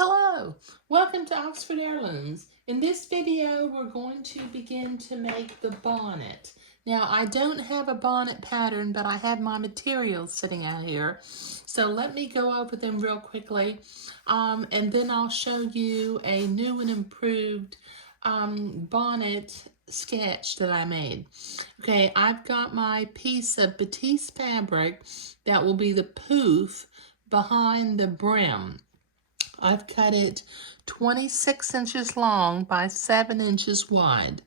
Hello, welcome to Oxford Heirlooms. In this video, we're going to begin to make the bonnet. Now, I don't have a bonnet pattern, but I have my materials sitting out here. So let me go over them real quickly, and then I'll show you a new and improved bonnet sketch that I made. Okay, I've got my piece of batiste fabric that will be the poof behind the brim. I've cut it 26 inches long by 7 inches wide.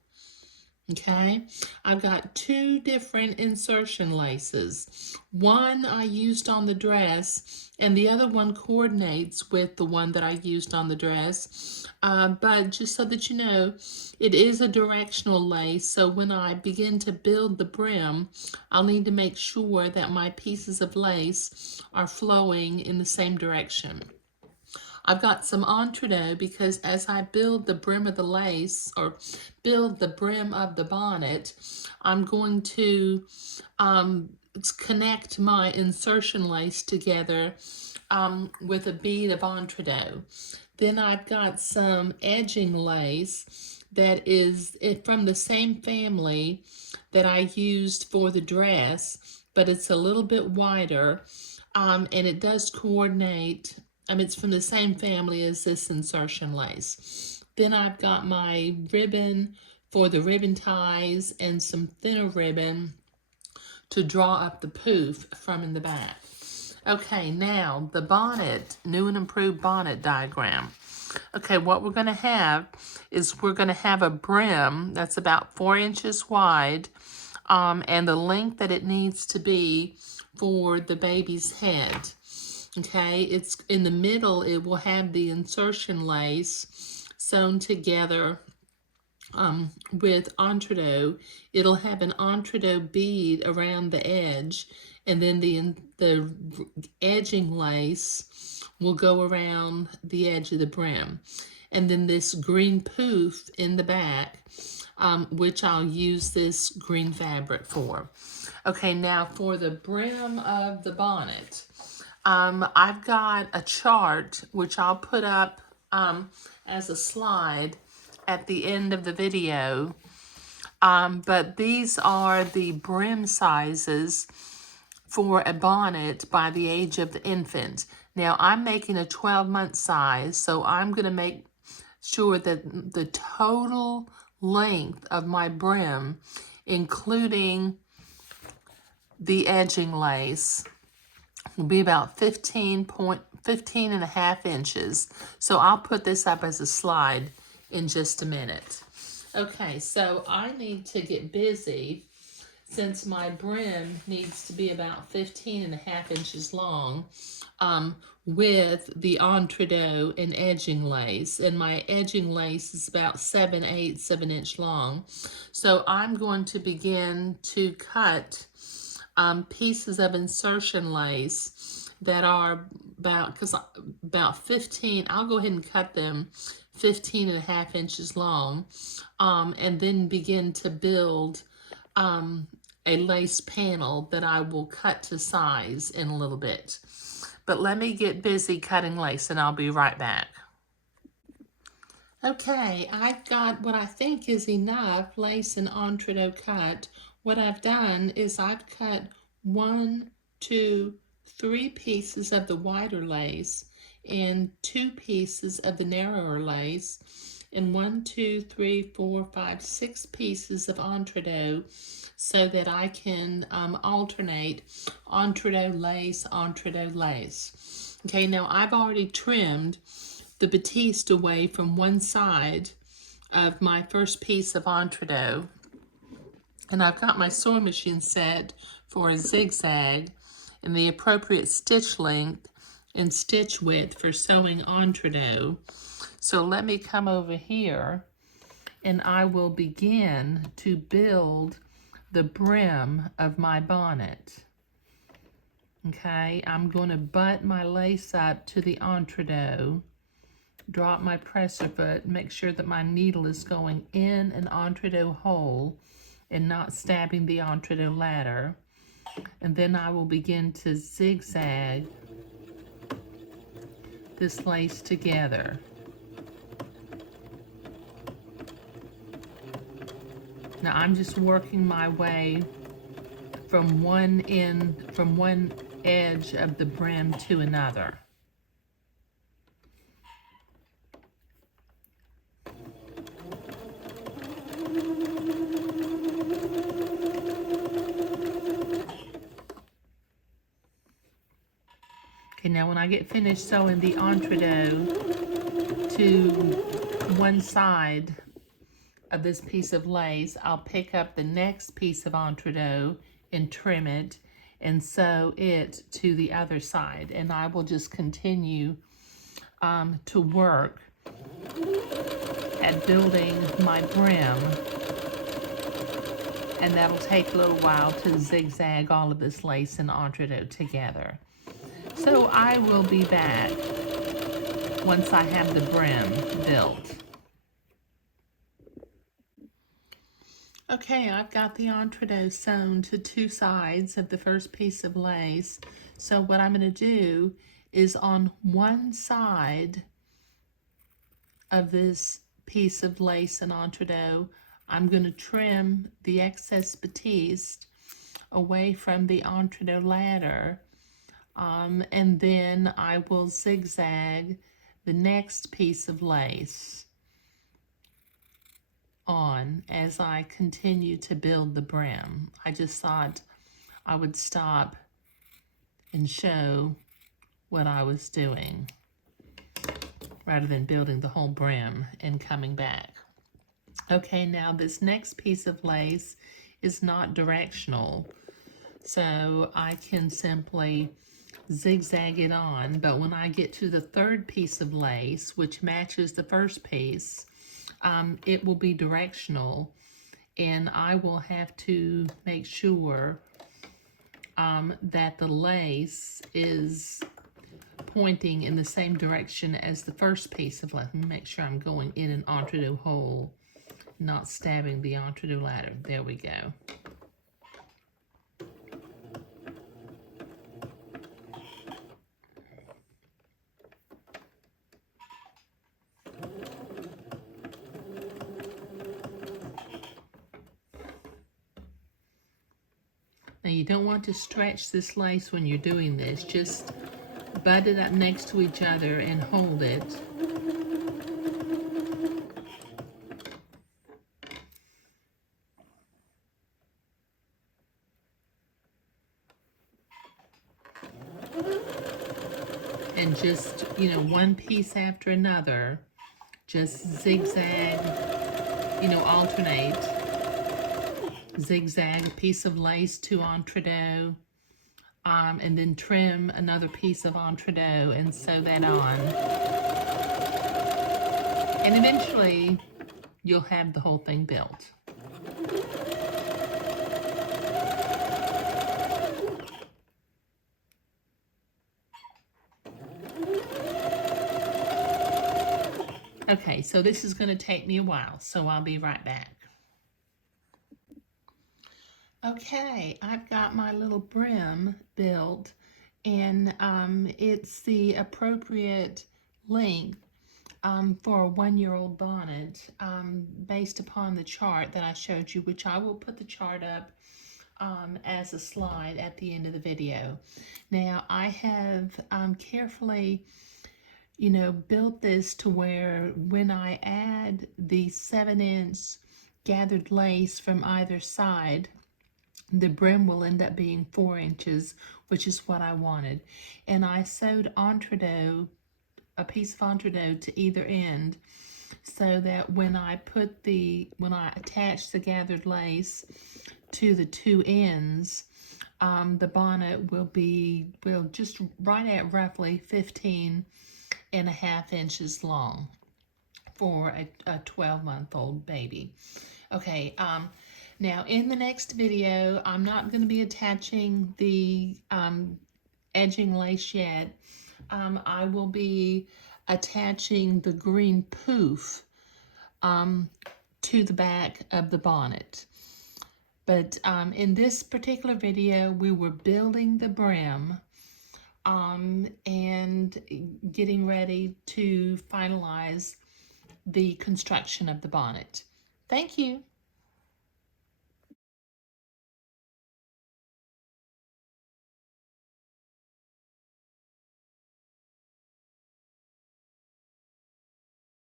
Okay, I've got two different insertion laces. One I used on the dress, and the other one coordinates with the one that I used on the dress. But just so that you know, it is a directional lace, so when I begin to build the brim, I'll need to make sure that my pieces of lace are flowing in the same direction. I've got some entree because as I build the brim of the lace or build the brim of the bonnet, I'm going to connect my insertion lace together with a bead of entree. Then I've got some edging lace that is from the same family that I used for the dress, but it's a little bit wider, and it does coordinate. It's from the same family as this insertion lace. Then I've got my ribbon for the ribbon ties and some thinner ribbon to draw up the poof from in the back. Okay, now the bonnet, new and improved bonnet diagram. Okay, what we're going to have is we're going to have a brim that's about 4 inches wide, and the length that it needs to be for the baby's head. Okay, it's in the middle, it will have the insertion lace sewn together with entree. It'll have an entree bead around the edge, and then the edging lace will go around the edge of the brim. And then this green poof in the back, which I'll use this green fabric for. Okay, now for the brim of the bonnet. I've got a chart which I'll put up as a slide at the end of the video, but these are the brim sizes for a bonnet by the age of the infant. Now I'm making a 12-month size, so I'm going to make sure that the total length of my brim, including the edging lace, will be about 15 and a half inches. So I'll put this up as a slide in just a minute. Okay, so I need to get busy since my brim needs to be about 15 and a half inches long with the entree and edging lace. And my edging lace is about 7/8 of an inch long. So I'm going to begin to cut pieces of insertion lace that are about 15, I'll go ahead and cut them 15 and a half inches long, and then begin to build a lace panel that I will cut to size in a little bit. But let me get busy cutting lace and I'll be right back. Okay, I've got what I think is enough lace and entree cut. What I've done is I've cut 1, 2, 3 pieces of the wider lace and 2 pieces of the narrower lace, and 1, 2, 3, 4, 5, 6 pieces of entree, so that I can alternate entree lace, entree lace. Okay, now I've already trimmed the batiste away from one side of my first piece of entree, and I've got my sewing machine set for a zigzag and the appropriate stitch length and stitch width for sewing entree. So let me come over here and I will begin to build the brim of my bonnet. Okay, I'm going to butt my lace up to the entree, drop my presser foot, make sure that my needle is going in an entree hole and not stabbing the entree ladder. And then I will begin to zigzag this lace together. Now I'm just working my way from one edge of the brim to another. Okay, now when I get finished sewing the entredot to one side of this piece of lace, I'll pick up the next piece of entredot and trim it and sew it to the other side. And I will just continue to work at building my brim. And that'll take a little while to zigzag all of this lace and entredot together. So I will be back once I have the brim built. Okay, I've got the entredot sewn to two sides of the first piece of lace. So what I'm going to do is on one side of this piece of lace and entredot, I'm going to trim the excess batiste away from the entredot ladder. And then I will zigzag the next piece of lace on as I continue to build the brim. I just thought I would stop and show what I was doing rather than building the whole brim and coming back. Okay, now this next piece of lace is not directional, so I can simply zigzag it on, but when I get to the third piece of lace, which matches the first piece, it will be directional, and I will have to make sure that the lace is pointing in the same direction as the first piece of lace. Let me make sure I'm going in an entredot hole, not stabbing the entredot ladder. There we go. Now you don't want to stretch this lace when you're doing this. Just butt it up next to each other and hold it. And just, one piece after another, just zigzag, alternate. Zigzag a piece of lace to entredot, and then trim another piece of entredot and sew that on. And eventually, you'll have the whole thing built. Okay, so this is going to take me a while, so I'll be right back. Okay, I've got my little brim built, and it's the appropriate length for a one-year-old bonnet based upon the chart that I showed you, which I will put the chart up as a slide at the end of the video. Now, I have carefully built this to where when I add the 7-inch gathered lace from either side, the brim will end up being 4 inches, which is what I wanted. And I sewed entredot, a piece of entredot to either end, so that when I attach the gathered lace to the two ends, the bonnet will just right at roughly 15.5 inches long for a 12-month-old baby. Okay, now in the next video, I'm not going to be attaching the edging lace yet. I will be attaching the green poof to the back of the bonnet. But in this particular video, we were building the brim and getting ready to finalize the construction of the bonnet. Thank you.